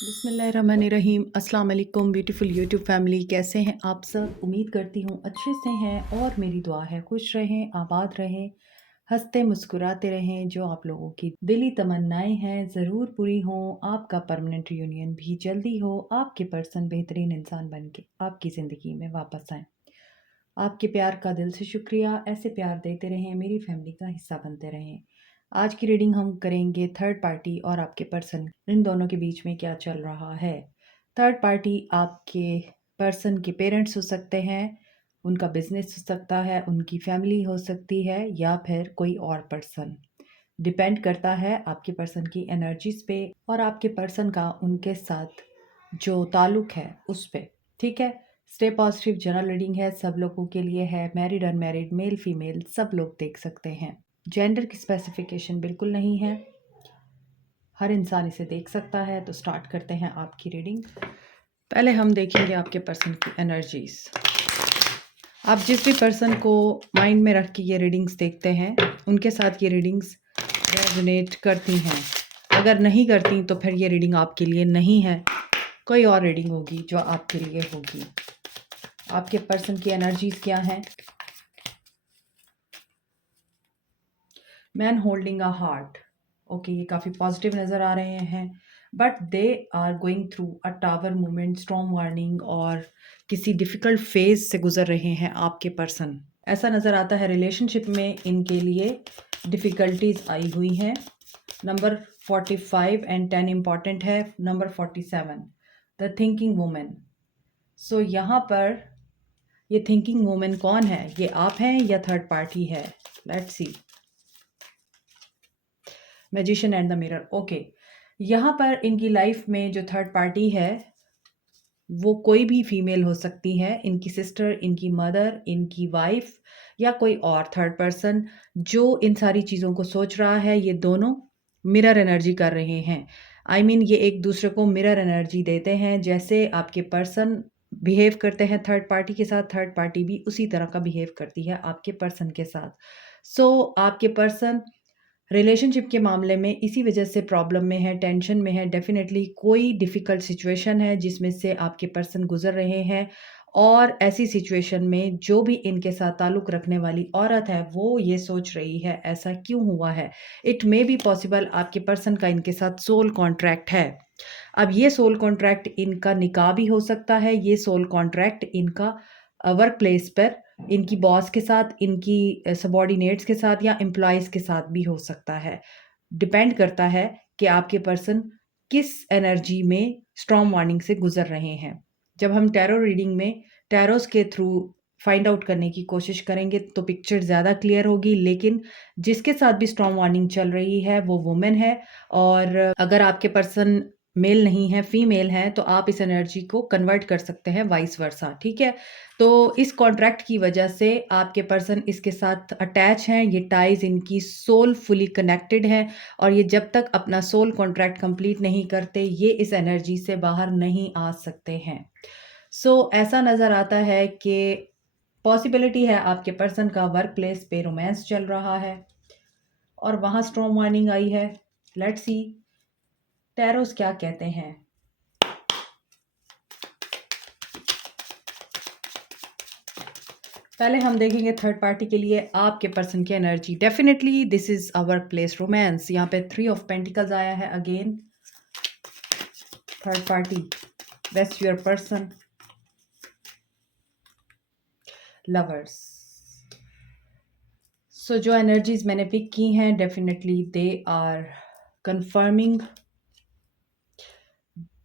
बिस्मिल्लाहिर्रहमानिर्रहीम। अस्सलाम वालेकुम ब्यूटीफुल यूट्यूब फैमिली, कैसे हैं आप सब? उम्मीद करती हूँ अच्छे से हैं और मेरी दुआ है खुश रहें, आबाद रहें, हंसते मुस्कुराते रहें। जो आप लोगों की दिली तमन्नाएं हैं ज़रूर पूरी हों। आपका परमानेंट यूनियन भी जल्दी हो। आपके पर्सन बेहतरीन इंसान बन के आपकी ज़िंदगी में वापस आएँ। आपके प्यार का दिल से शुक्रिया। ऐसे प्यार देते रहें, मेरी फैमिली का हिस्सा बनते रहें। आज की रीडिंग हम करेंगे थर्ड पार्टी और आपके पर्सन, इन दोनों के बीच में क्या चल रहा है। थर्ड पार्टी आपके पर्सन के पेरेंट्स हो सकते हैं, उनका बिजनेस हो सकता है, उनकी फैमिली हो सकती है, या फिर कोई और पर्सन। डिपेंड करता है आपके पर्सन की एनर्जीज पे और आपके पर्सन का उनके साथ जो ताल्लुक है उस पे। ठीक है, स्टे पॉजिटिव जनरल रीडिंग है, सब लोगों के लिए है। मैरिड अनमैरिड, मेल फीमेल सब लोग देख सकते हैं। जेंडर की स्पेसिफिकेशन बिल्कुल नहीं है, हर इंसान इसे देख सकता है। तो स्टार्ट करते हैं आपकी रीडिंग। पहले हम देखेंगे आपके पर्सन की एनर्जीज। आप जिस भी पर्सन को माइंड में रख के ये रीडिंग्स देखते हैं, उनके साथ ये रीडिंग्स रेजोनेट करती हैं। अगर नहीं करती तो फिर ये रीडिंग आपके लिए नहीं है, कोई और रीडिंग होगी जो आपके लिए होगी। आपके पर्सन की एनर्जीज क्या हैं? Man holding a heart. Okay, ये काफ़ी पॉजिटिव नज़र आ रहे हैं, but they are going through a tower moment, storm warning, और किसी डिफ़िकल्ट फेज से गुजर रहे हैं आपके पर्सन। ऐसा नज़र आता है रिलेशनशिप में इनके लिए डिफ़िकल्टीज आई हुई हैं। नंबर 45 एंड 10 इम्पॉर्टेंट है। Number 47, the thinking women. So यहाँ पर ये थिंकिंग वुमेन कौन है? ये आप हैं या थर्ड पार्टी है? Let's see. Magician and the mirror. Okay, यहाँ पर इनकी लाइफ में जो थर्ड पार्टी है वो कोई भी फीमेल हो सकती है, इनकी सिस्टर, इनकी मदर, इनकी वाइफ, या कोई और थर्ड पर्सन जो इन सारी चीज़ों को सोच रहा है। ये दोनों मिरर एनर्जी कर रहे हैं। आई मीन ये एक दूसरे को मिरर एनर्जी देते हैं। जैसे आपके पर्सन बिहेव करते हैं थर्ड पार्टी के साथ, थर्ड पार्टी भी उसी तरह का बिहेव करती है आपके पर्सन के साथ। सो आपके पर्सन रिलेशनशिप के मामले में इसी वजह से प्रॉब्लम में है, टेंशन में है। डेफिनेटली कोई डिफ़िकल्ट सिचुएशन है जिसमें से आपके पर्सन गुज़र रहे हैं, और ऐसी सिचुएशन में जो भी इनके साथ ताल्लुक़ रखने वाली औरत है वो ये सोच रही है ऐसा क्यों हुआ है। इट मे बी पॉसिबल आपके पर्सन का इनके साथ सोल कॉन्ट्रैक्ट है। अब ये सोल कॉन्ट्रैक्ट इनका निकाह भी हो सकता है, ये सोल कॉन्ट्रैक्ट इनका वर्क प्लेस पर इनकी बॉस के साथ, इनकी सबॉर्डिनेट्स के साथ, या एम्प्लॉइज़ के साथ भी हो सकता है। डिपेंड करता है कि आपके पर्सन किस एनर्जी में स्टॉर्म वार्निंग से गुज़र रहे हैं। जब हम टैरो रीडिंग में टैरोज़ के थ्रू फाइंड आउट करने की कोशिश करेंगे तो पिक्चर ज़्यादा क्लियर होगी, लेकिन जिसके साथ भी स्टॉर्म वार्निंग चल रही है वो वुमेन है। और अगर आपके पर्सन मेल नहीं है, फीमेल हैं, तो आप इस एनर्जी को कन्वर्ट कर सकते हैं वाइस वर्सा। ठीक है? तो इस कॉन्ट्रैक्ट की वजह से आपके पर्सन इसके साथ अटैच हैं, ये टाइज़ इनकी सोलफुली कनेक्टेड हैं, और ये जब तक अपना सोल कॉन्ट्रैक्ट कंप्लीट नहीं करते ये इस एनर्जी से बाहर नहीं आ सकते हैं। सो ऐसा नज़र आता है कि पॉसिबिलिटी है आपके पर्सन का वर्क प्लेस पे रोमांस चल रहा है और वहाँ स्ट्रॉन्ग वार्निंग आई है। लेट्स सी टैरोस क्या कहते हैं। पहले हम देखेंगे थर्ड पार्टी के लिए आपके पर्सन की energy. Definitely this is a work place romance. यहाँ पे 3 ऑफ पेंटिकल्स आया है again. Third party, best your person, lovers. So जो एनर्जीज मैंने पिक की हैं definitely they are confirming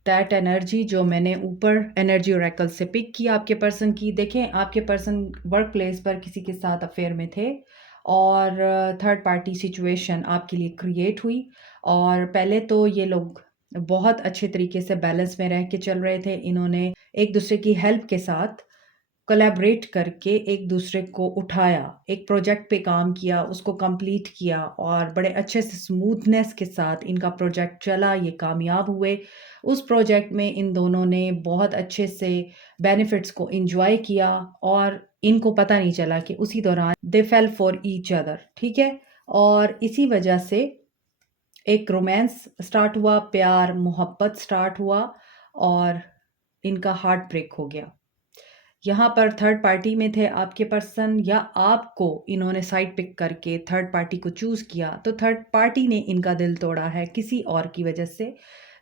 that energy जो मैंने ऊपर एनर्जी ओरेकल से पिक किया आपके पर्सन की। देखें, आपके पर्सन वर्क प्लेस पर किसी के साथ अफेयर में थे और थर्ड पार्टी सिचुएशन आपके लिए क्रिएट हुई, और पहले तो ये लोग बहुत अच्छे तरीके से बैलेंस में रह के चल रहे थे। इन्होंने एक दूसरे की हेल्प के साथ कोलैबोरेट करके एक दूसरे को उठाया, एक प्रोजेक्ट पे काम किया, उसको कंप्लीट किया, और बड़े अच्छे से स्मूथनेस के साथ इनका प्रोजेक्ट चला, ये कामयाब हुए। उस प्रोजेक्ट में इन दोनों ने बहुत अच्छे से बेनिफिट्स को एंजॉय किया, और इनको पता नहीं चला कि उसी दौरान दे फेल फॉर ईच अदर। ठीक है, और इसी वजह से एक रोमांस स्टार्ट हुआ, प्यार, मोहब्बत स्टार्ट हुआ और इनका हार्ट ब्रेक हो गया। यहाँ पर थर्ड पार्टी में थे आपके पर्सन या आपको इन्होंने साइड पिक करके थर्ड पार्टी को चूज़ किया, तो थर्ड पार्टी ने इनका दिल तोड़ा है किसी और की वजह से।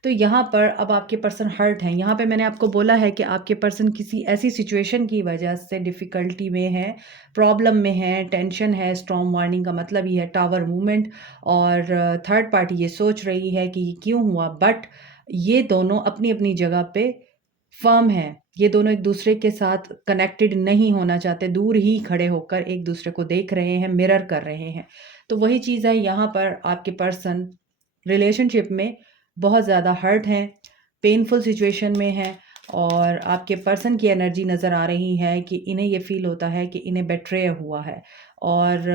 तो यहाँ पर अब आपके पर्सन हर्ट हैं। यहाँ पे मैंने आपको बोला है कि आपके पर्सन किसी ऐसी सिचुएशन की वजह से डिफ़िकल्टी में है, प्रॉब्लम में है, टेंशन है। स्टॉर्म वार्निंग का मतलब ही है टावर मूवमेंट और थर्ड पार्टी ये सोच रही है कि ये क्यों हुआ, बट ये दोनों अपनी-अपनी जगह पे फ़र्म हैं। ये दोनों एक-दूसरे के साथ कनेक्टेड नहीं होना चाहते, दूर ही खड़े होकर एक-दूसरे को देख रहे हैं, मिरर कर रहे हैं। तो वही चीज़ है यहाँ पर आपके पर्सन रिलेशनशिप में बहुत ज़्यादा हर्ट हैं, पेनफुल सिचुएशन में हैं और आपके पर्सन की एनर्जी नज़र आ रही है कि इन्हें ये फ़ील होता है कि इन्हें बेट्रे हुआ है और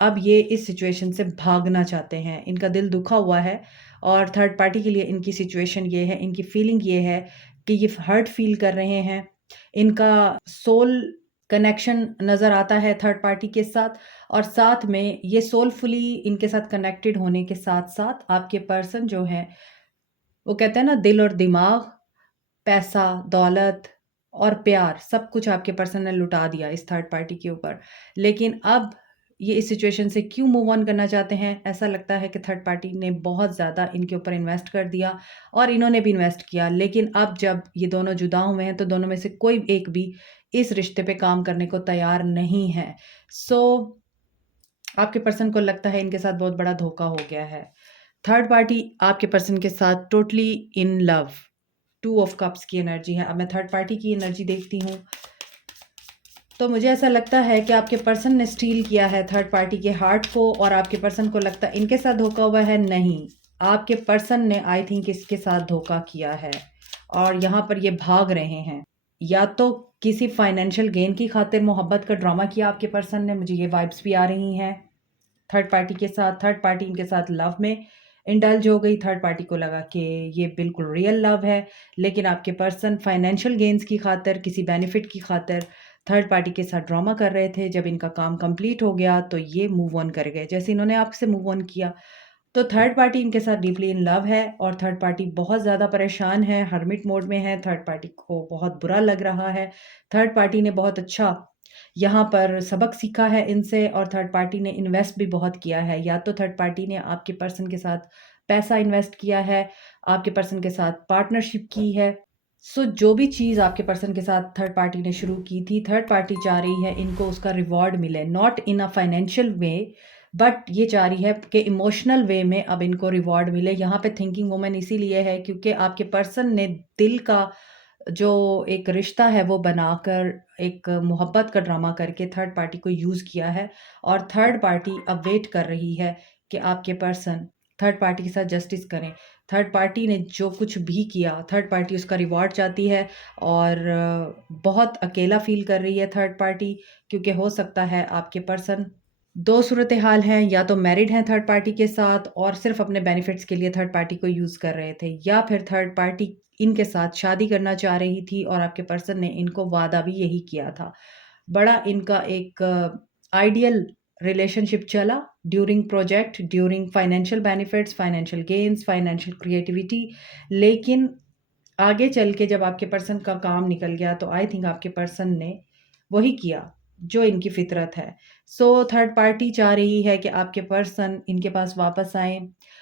अब ये इस सिचुएशन से भागना चाहते हैं। इनका दिल दुखा हुआ है और थर्ड पार्टी के लिए इनकी सिचुएशन ये है, इनकी फीलिंग ये है कि ये हर्ट फ़ील कर रहे हैं। इनका सोल कनेक्शन नज़र आता है थर्ड पार्टी के साथ और साथ में ये सोलफुली इनके साथ कनेक्टेड होने के साथ-साथ आपके पर्सन जो हैं, वो कहते हैं ना दिल और दिमाग, पैसा, दौलत और प्यार सब कुछ आपके पर्सन ने लुटा दिया इस थर्ड पार्टी के ऊपर। लेकिन अब ये इस सिचुएशन से क्यों मूव ऑन करना चाहते हैं? ऐसा लगता है कि थर्ड पार्टी ने बहुत ज़्यादा इनके ऊपर इन्वेस्ट कर दिया और इन्होंने भी इन्वेस्ट किया। लेकिन अब जब ये दोनों जुदा हुए हैं, तो दोनों में से कोई एक भी इस रिश्ते पे काम करने को तैयार नहीं है। सो आपके पर्सन को लगता है इनके साथ बहुत बड़ा धोखा हो गया है। थर्ड पार्टी आपके पर्सन के साथ totally in love, 2 of cups की एनर्जी है। अब मैं थर्ड पार्टी की एनर्जी देखती हूँ, तो मुझे ऐसा लगता है कि आपके पर्सन ने स्टील किया है थर्ड पार्टी के हार्ट को और आपके पर्सन को लगता है इनके साथ धोखा हुआ है। नहीं, आपके पर्सन ने आई थिंक इसके साथ धोखा किया है और यहाँ पर ये भाग रहे हैं। या तो किसी फाइनेंशियल गेन की खातिर मोहब्बत का ड्रामा किया आपके पर्सन ने, मुझे ये वाइब्स भी आ रही हैं। थर्ड पार्टी के साथ, थर्ड पार्टी इनके साथ लव में इंडल्ज हो गई। थर्ड पार्टी को लगा कि ये बिल्कुल रियल लव है, लेकिन आपके पर्सन फाइनेंशियल गेन्स की खातिर, किसी बेनिफिट की खातिर थर्ड पार्टी के साथ ड्रामा कर रहे थे। जब इनका काम कंप्लीट हो गया तो ये मूव ऑन कर गए, जैसे इन्होंने आपसे मूव ऑन किया। तो थर्ड पार्टी इनके साथ डीपली इन लव है और थर्ड पार्टी बहुत ज़्यादा परेशान है, हर्मिट मोड में है। थर्ड पार्टी को बहुत बुरा लग रहा है। थर्ड पार्टी ने बहुत अच्छा यहाँ पर सबक सीखा है इनसे और थर्ड पार्टी ने इन्वेस्ट भी बहुत किया है। या तो थर्ड पार्टी ने आपके पर्सन के साथ पैसा इन्वेस्ट किया है, आपके पर्सन के साथ पार्टनरशिप की है। सो जो भी चीज़ आपके पर्सन के साथ थर्ड पार्टी ने शुरू की थी, थर्ड पार्टी चाह रही है इनको उसका रिवॉर्ड मिले, not in a financial way, but ये चाह रही है कि इमोशनल वे में अब इनको रिवॉर्ड मिले। यहाँ पे थिंकिंग वुमन इसीलिए है क्योंकि आपके पर्सन ने दिल का जो एक रिश्ता है वो बनाकर एक मोहब्बत का ड्रामा करके थर्ड पार्टी को यूज़ किया है और थर्ड पार्टी अब वेट कर रही है कि आपके पर्सन थर्ड पार्टी के साथ जस्टिस करें। थर्ड पार्टी ने जो कुछ भी किया, थर्ड पार्टी उसका रिवॉर्ड चाहती है और बहुत अकेला फ़ील कर रही है थर्ड पार्टी, क्योंकि हो सकता है आपके पर्सन 2 सूरत हाल हैं, या तो मैरिड हैं थर्ड पार्टी के साथ और सिर्फ़ अपने बेनिफिट्स के लिए थर्ड पार्टी को यूज़ कर रहे थे, या फिर थर्ड पार्टी इनके साथ शादी करना चाह रही थी और आपके पर्सन ने इनको वादा भी यही किया था। बड़ा इनका एक आइडियल रिलेशनशिप चला during project, during financial benefits, financial gains, financial creativity. लेकिन आगे चल के जब आपके पर्सन का काम निकल गया तो आई थिंक आपके पर्सन ने वही किया जो इनकी फ़ितरत है। सो थर्ड पार्टी चाह रही है कि आपके पर्सन इनके पास वापस आएँ,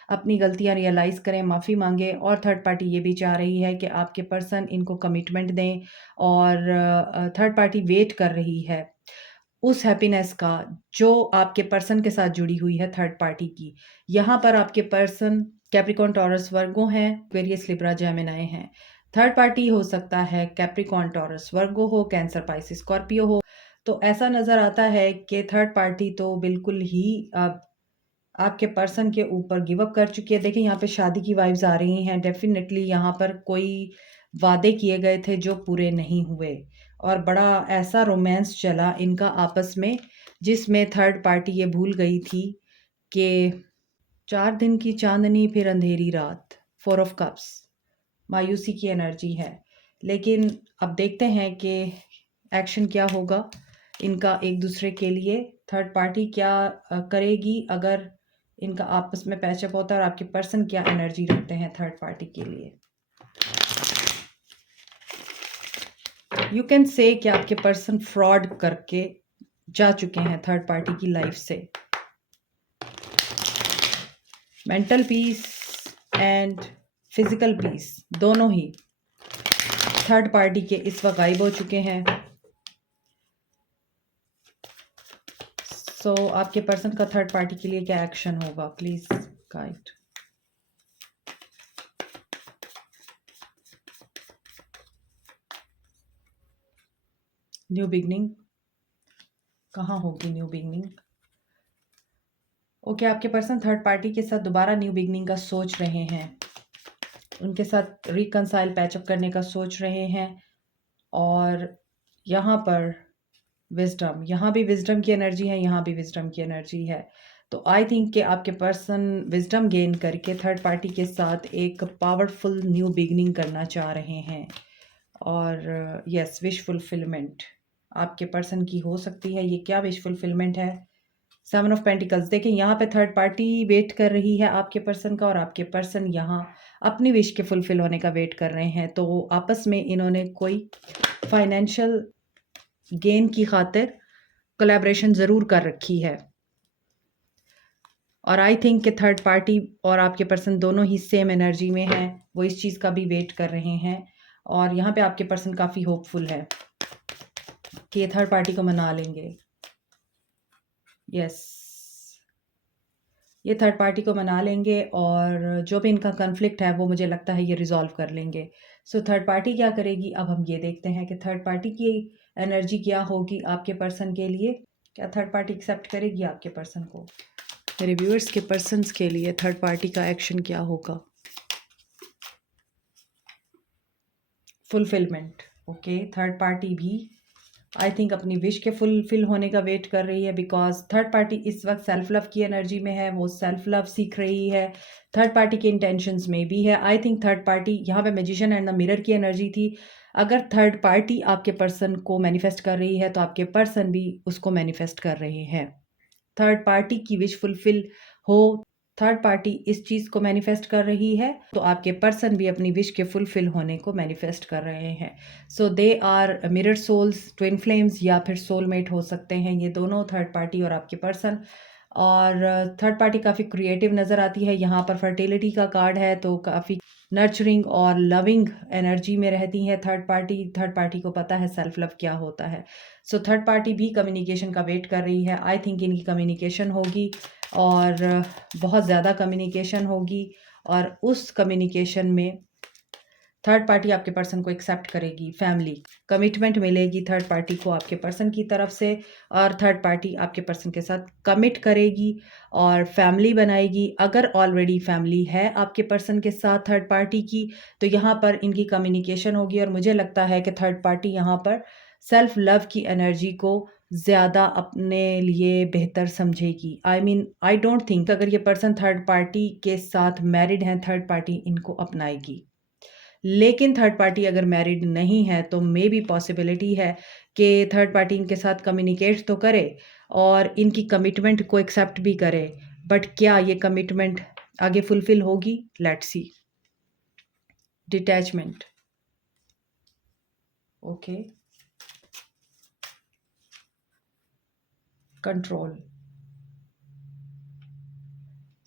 अपनी गलतियाँ रियलाइज़ करें, माफ़ी माँगे और थर्ड पार्टी ये भी चाह रही है कि आपके पर्सन इनको कमिटमेंट दें और थर्ड पार्टी वेट कर रही है उस हैप्पीनेस का जो आपके पर्सन के साथ जुड़ी हुई है थर्ड पार्टी की। यहाँ पर आपके पर्सन कैप्रिकॉर्न, टॉरस, वर्गो हैं, एक्वेरियस, लिब्रा, जेमिनी हैं। थर्ड पार्टी हो सकता है कैप्रिकॉर्न, टॉरस, वर्गो हो, कैंसर, पाइसिस, स्कॉर्पियो हो। तो ऐसा नज़र आता है कि थर्ड पार्टी तो बिल्कुल ही अब आपके पर्सन के ऊपर गिव अप कर चुकी है। देखिए यहाँ पे शादी की वाइब्स आ रही हैं। डेफ़िनेटली यहाँ पर कोई वादे किए गए थे जो पूरे नहीं हुए और बड़ा ऐसा रोमांस चला इनका आपस में, जिसमें थर्ड पार्टी ये भूल गई थी कि 4 दिन की चाँदनी फिर अंधेरी रात, 4 ऑफ कप्स, मायूसी की एनर्जी है। लेकिन अब देखते हैं कि एक्शन क्या होगा इनका एक-दूसरे के लिए। थर्ड पार्टी क्या करेगी अगर इनका आपस में पैचअप होता है और आपके पर्सन क्या एनर्जी रखते हैं थर्ड पार्टी के लिए। यू कैन से कि आपके पर्सन फ्रॉड करके जा चुके हैं थर्ड पार्टी की लाइफ से। Mental peace and physical peace दोनों ही थर्ड पार्टी के इस वक्त गायब हो चुके हैं। सो आपके पर्सन का थर्ड पार्टी के लिए क्या एक्शन होगा, प्लीज गाइड। न्यू बिगनिंग, कहाँ होगी न्यू बिगनिंग? ओके, आपके पर्सन थर्ड पार्टी के साथ दोबारा न्यू बिगनिंग का सोच रहे हैं, उनके साथ रिकंसाइल पैचअप करने का सोच रहे हैं। और यहाँ पर विजडम, यहाँ भी विजडम की एनर्जी है, यहाँ भी विजडम की एनर्जी है। तो आई थिंक कि आपके पर्सन विजडम गेन करके थर्ड पार्टी के साथ एक पावरफुल न्यू बिगनिंग करना चाह रहे हैं। और यस, विश फुलफिलमेंट आपके पर्सन की हो सकती है। ये क्या विश फुलफिलमेंट है? 7 ऑफ पेंटिकल्स। देखें, यहाँ पे थर्ड पार्टी वेट कर रही है आपके पर्सन का, और आपके पर्सन यहाँ अपनी विश के फुलफिल होने का वेट कर रहे हैं। तो आपस में इन्होंने कोई फाइनेंशियल गेन की खातिर कोलैबोरेशन ज़रूर कर रखी है। और आई थिंक कि थर्ड पार्टी और आपके पर्सन दोनों ही सेम एनर्जी में हैं, वो इस चीज़ का भी वेट कर रहे हैं। और यहाँ पे आपके पर्सन काफ़ी होपफुल है कि ये थर्ड पार्टी को मना लेंगे। यस, ये थर्ड पार्टी को मना लेंगे और जो भी इनका कन्फ्लिक्ट है वो मुझे लगता है ये रिजॉल्व कर लेंगे। सो थर्ड पार्टी क्या करेगी, अब हम ये देखते हैं कि थर्ड पार्टी की एनर्जी क्या होगी आपके पर्सन के लिए। क्या थर्ड पार्टी एक्सेप्ट करेगी आपके पर्सन को? मेरे व्यूअर्स के पर्सन्स के लिए थर्ड पार्टी का एक्शन क्या होगा? फुलफिलमेंट। ओके, थर्ड पार्टी भी आई थिंक अपनी विश के फुलफिल होने का वेट कर रही है, बिकॉज थर्ड पार्टी इस वक्त सेल्फ लव की एनर्जी में है, वो सेल्फ लव सीख रही है। थर्ड पार्टी के इंटेंशंस में भी है। आई थिंक थर्ड पार्टी यहाँ पे मैजिशियन एंड द मिरर की एनर्जी थी। अगर थर्ड पार्टी आपके पर्सन को मैनिफेस्ट कर रही है तो आपके पर्सन भी उसको मैनिफेस्ट कर रहे हैं। थर्ड पार्टी की विश फुलफिल हो, थर्ड पार्टी इस चीज़ को मैनिफेस्ट कर रही है, तो आपके पर्सन भी अपनी विश के फुलफिल होने को मैनिफेस्ट कर रहे हैं। So they are mirror souls, twin flames या फिर सोलमेट हो सकते हैं ये दोनों, थर्ड पार्टी और आपके पर्सन। और थर्ड पार्टी काफ़ी क्रिएटिव नज़र आती है। यहाँ पर फर्टिलिटी का कार्ड है, तो काफ़ी नर्चरिंग और लविंग एनर्जी में रहती है थर्ड पार्टी। थर्ड पार्टी को पता है सेल्फ लव क्या होता है। सो थर्ड पार्टी भी कम्युनिकेशन का वेट कर रही है। आई थिंक इनकी कम्युनिकेशन होगी और बहुत ज़्यादा कम्युनिकेशन होगी, और उस कम्युनिकेशन में थर्ड पार्टी आपके पर्सन को एक्सेप्ट करेगी। फैमिली कमिटमेंट मिलेगी थर्ड पार्टी को आपके पर्सन की तरफ से, और थर्ड पार्टी आपके पर्सन के साथ कमिट करेगी और फैमिली बनाएगी। अगर ऑलरेडी फैमिली है आपके पर्सन के साथ थर्ड पार्टी की, तो यहाँ पर इनकी कम्युनिकेशन होगी। और मुझे लगता है कि थर्ड पार्टी यहाँ पर सेल्फ लव की एनर्जी को ज़्यादा अपने लिए बेहतर समझेगी। आई डोंट थिंक अगर ये पर्सन थर्ड पार्टी के साथ मैरिड हैं, थर्ड पार्टी इनको अपनाएगी। लेकिन थर्ड पार्टी अगर मैरिड नहीं है तो मे बी पॉसिबिलिटी है कि थर्ड पार्टी इनके साथ कम्युनिकेट तो करे और इनकी कमिटमेंट को एक्सेप्ट भी करे, बट क्या ये कमिटमेंट आगे फुलफिल होगी? Let's see. Detachment. Okay, control.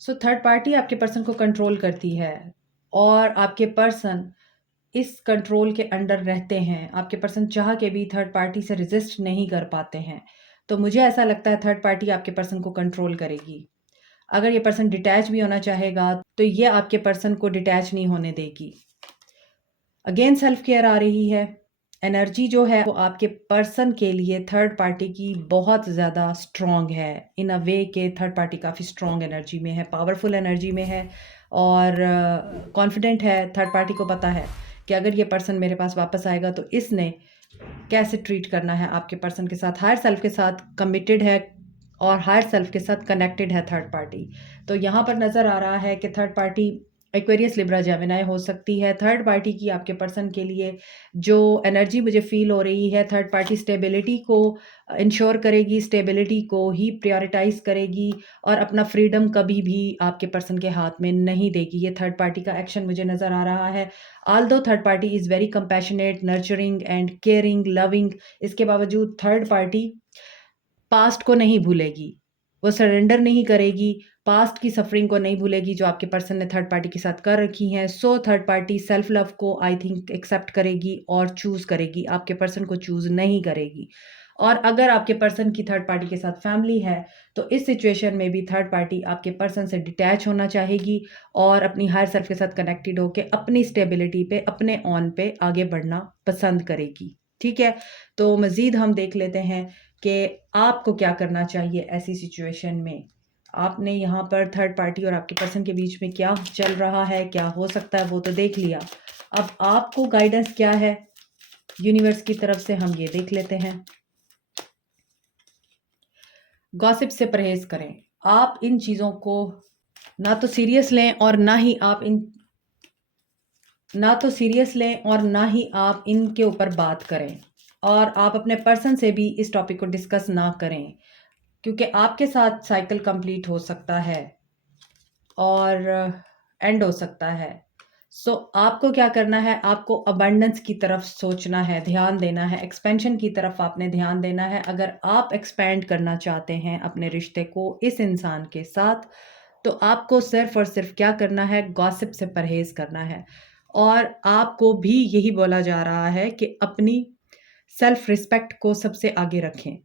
So third party आपके पर्सन को कंट्रोल करती है और आपके पर्सन इस कंट्रोल के अंडर रहते हैं। आपके पर्सन चाह के भी थर्ड पार्टी से रेजिस्ट नहीं कर पाते हैं। तो मुझे ऐसा लगता है थर्ड पार्टी आपके पर्सन को कंट्रोल करेगी। अगर ये पर्सन डिटैच भी होना चाहेगा तो ये आपके पर्सन को डिटैच नहीं होने देगी। अगेन सेल्फ केयर आ रही है। एनर्जी जो है वो आपके पर्सन के लिए थर्ड पार्टी की बहुत ज़्यादा स्ट्रॉन्ग है, इन अ वे के थर्ड पार्टी काफ़ी स्ट्रॉन्ग एनर्जी में है, पावरफुल एनर्जी में है और कॉन्फिडेंट है। थर्ड पार्टी को पता है कि अगर ये पर्सन मेरे पास वापस आएगा तो इसने कैसे ट्रीट करना है आपके पर्सन के साथ। हायर सेल्फ के साथ कमिटेड है और हायर सेल्फ के साथ कनेक्टेड है थर्ड पार्टी। तो यहाँ पर नज़र आ रहा है कि third party Aquarius, Libra, Gemini हो सकती है। थर्ड पार्टी की आपके पर्सन के लिए जो एनर्जी मुझे फ़ील हो रही है, थर्ड पार्टी स्टेबिलिटी को इंश्योर करेगी, स्टेबिलिटी को ही प्रायोरिटाइज़ करेगी और अपना फ्रीडम कभी भी आपके पर्सन के हाथ में नहीं देगी। ये थर्ड पार्टी का एक्शन मुझे नज़र आ रहा है। Although third party is very compassionate, nurturing and caring, loving, इसके बावजूद थर्ड पार्टी पास्ट को नहीं भूलेगी, वो सरेंडर नहीं करेगी, पास्ट की सफ़रिंग को नहीं भूलेगी जो आपके पर्सन ने थर्ड पार्टी के साथ कर रखी हैं। So third party self love को आई थिंक एक्सेप्ट करेगी और चूज़ करेगी, आपके पर्सन को चूज़ नहीं करेगी। और अगर आपके पर्सन की थर्ड पार्टी के साथ फैमिली है, तो इस सिचुएशन में भी थर्ड पार्टी आपके पर्सन से डिटैच होना चाहेगी और अपनी हायर सेल्फ के साथ कनेक्टेड होके अपनी स्टेबिलिटी पे, अपने ऑन पे आगे बढ़ना पसंद करेगी। ठीक है? तो मज़ीद हम देख लेते हैं कि आपको क्या करना चाहिए ऐसी सिचुएशन में। आपने यहाँ पर थर्ड पार्टी और आपके पर्सन के बीच में क्या चल रहा है, क्या हो सकता है, वो तो देख लिया। अब आपको गाइडेंस क्या है यूनिवर्स की तरफ से, हम ये देख लेते हैं। गॉसिप से परहेज़ करें। आप इन चीज़ों को ना तो सीरियस लें और ना ही आप इनके ऊपर बात करें और आप अपने पर्सन से भी इस टॉपिक को डिस्कस ना करें, क्योंकि आपके साथ साइकिल कंप्लीट हो सकता है और एंड हो सकता है। सो आपको क्या करना है, आपको अबंडेंस की तरफ सोचना है, ध्यान देना है, एक्सपेंशन की तरफ आपने ध्यान देना है। अगर आप एक्सपेंड करना चाहते हैं अपने रिश्ते को इस इंसान के साथ, तो आपको सिर्फ और सिर्फ क्या करना है, गॉसिप से परहेज़ करना है। और आपको भी यही बोला जा रहा है कि अपनी सेल्फ रिस्पेक्ट को सबसे आगे रखें।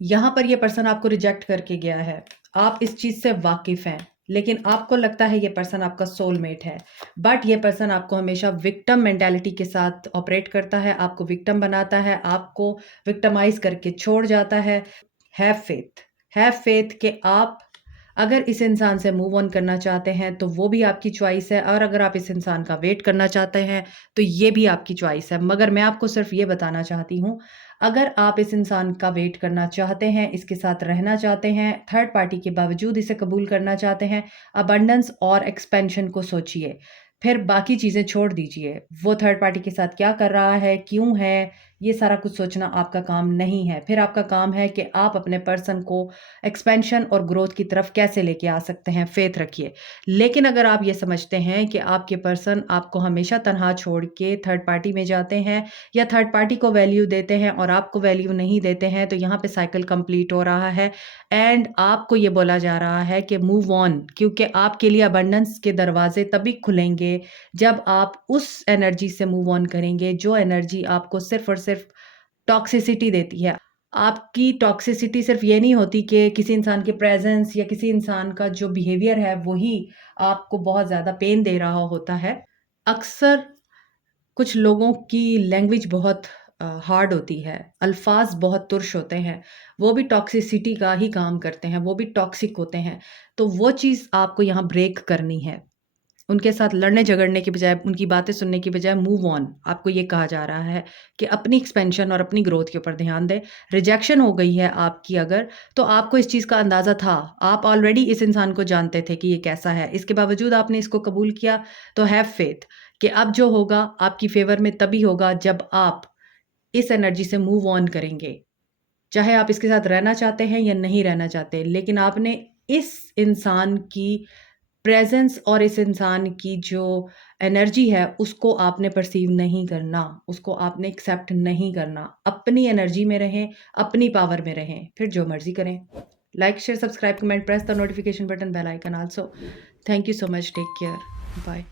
यहाँ पर ये पर्सन आपको रिजेक्ट करके गया है, आप इस चीज़ से वाकिफ़ हैं, लेकिन आपको लगता है ये पर्सन आपका सोलमेट है। बट ये पर्सन आपको हमेशा विक्टिम मेंटालिटी के साथ ऑपरेट करता है, आपको विक्टिम बनाता है, आपको विक्टिमाइज़ करके छोड़ जाता है। हैव फेथ कि आप अगर इस इंसान से मूव ऑन करना चाहते हैं, तो वो भी आपकी चॉइस है, और अगर आप इस इंसान का वेट करना चाहते हैं, तो ये भी आपकी चॉइस है। मगर मैं आपको सिर्फ़ ये बताना चाहती हूँ, अगर आप इस इंसान का वेट करना चाहते हैं, इसके साथ रहना चाहते हैं, थर्ड पार्टी के बावजूद इसे कबूल करना चाहते हैं, अबंडेंस और एक्सपेंशन को सोचिए। फिर बाकी चीज़ें छोड़ दीजिए। वो थर्ड पार्टी के साथ क्या कर रहा है, क्यों है, ये सारा कुछ सोचना आपका काम नहीं है। फिर आपका काम है कि आप अपने पर्सन को एक्सपेंशन और ग्रोथ की तरफ कैसे लेके आ सकते हैं, फ़ेथ रखिए। लेकिन अगर आप ये समझते हैं कि आपके पर्सन आपको हमेशा तन्हा छोड़ के थर्ड पार्टी में जाते हैं, या थर्ड पार्टी को वैल्यू देते हैं और आपको वैल्यू नहीं देते हैं, तो यहाँ पे साइकिल कंप्लीट हो रहा है एंड आपको ये बोला जा रहा है कि मूव ऑन, क्योंकि आपके लिए अबंडेंस के दरवाजे तभी खुलेंगे जब आप उस एनर्जी से मूव ऑन करेंगे जो एनर्जी आपको सिर्फ और सिर्फ टॉक्सिसिटी देती है। आपकी टॉक्सिसिटी सिर्फ ये नहीं होती कि किसी इंसान के प्रेजेंस या किसी इंसान का जो बिहेवियर है वही आपको बहुत ज़्यादा पेन दे रहा होता है। अक्सर कुछ लोगों की लैंग्वेज बहुत हार्ड होती है, अल्फाज बहुत तुर्श होते हैं, वो भी टॉक्सिसिटी का ही काम करते हैं, वो भी टॉक्सिक होते हैं। तो वो चीज़ आपको यहाँ ब्रेक करनी है। उनके साथ लड़ने झगड़ने की बजाय, उनकी बातें सुनने की बजाय मूव ऑन, आपको ये कहा जा रहा है कि अपनी एक्सपेंशन और अपनी ग्रोथ के ऊपर ध्यान दें। रिजेक्शन हो गई है आपकी अगर, तो आपको इस चीज़ का अंदाज़ा था, आप ऑलरेडी इस इंसान को जानते थे कि ये कैसा है, इसके बावजूद आपने इसको कबूल किया। तो हैव फेथ कि अब जो होगा आपकी फ़ेवर में तभी होगा जब आप इस एनर्जी से मूव ऑन करेंगे। चाहे आप इसके साथ रहना चाहते हैं या नहीं रहना चाहते, लेकिन आपने इस इंसान की प्रेज़ेंस और इस इंसान की जो एनर्जी है, उसको आपने परसीव नहीं करना, उसको आपने एक्सेप्ट नहीं करना। अपनी एनर्जी में रहें, अपनी पावर में रहें, फिर जो मर्ज़ी करें। Like, share, subscribe, comment, press the notification button, bell icon also. Thank you so much, take care, bye.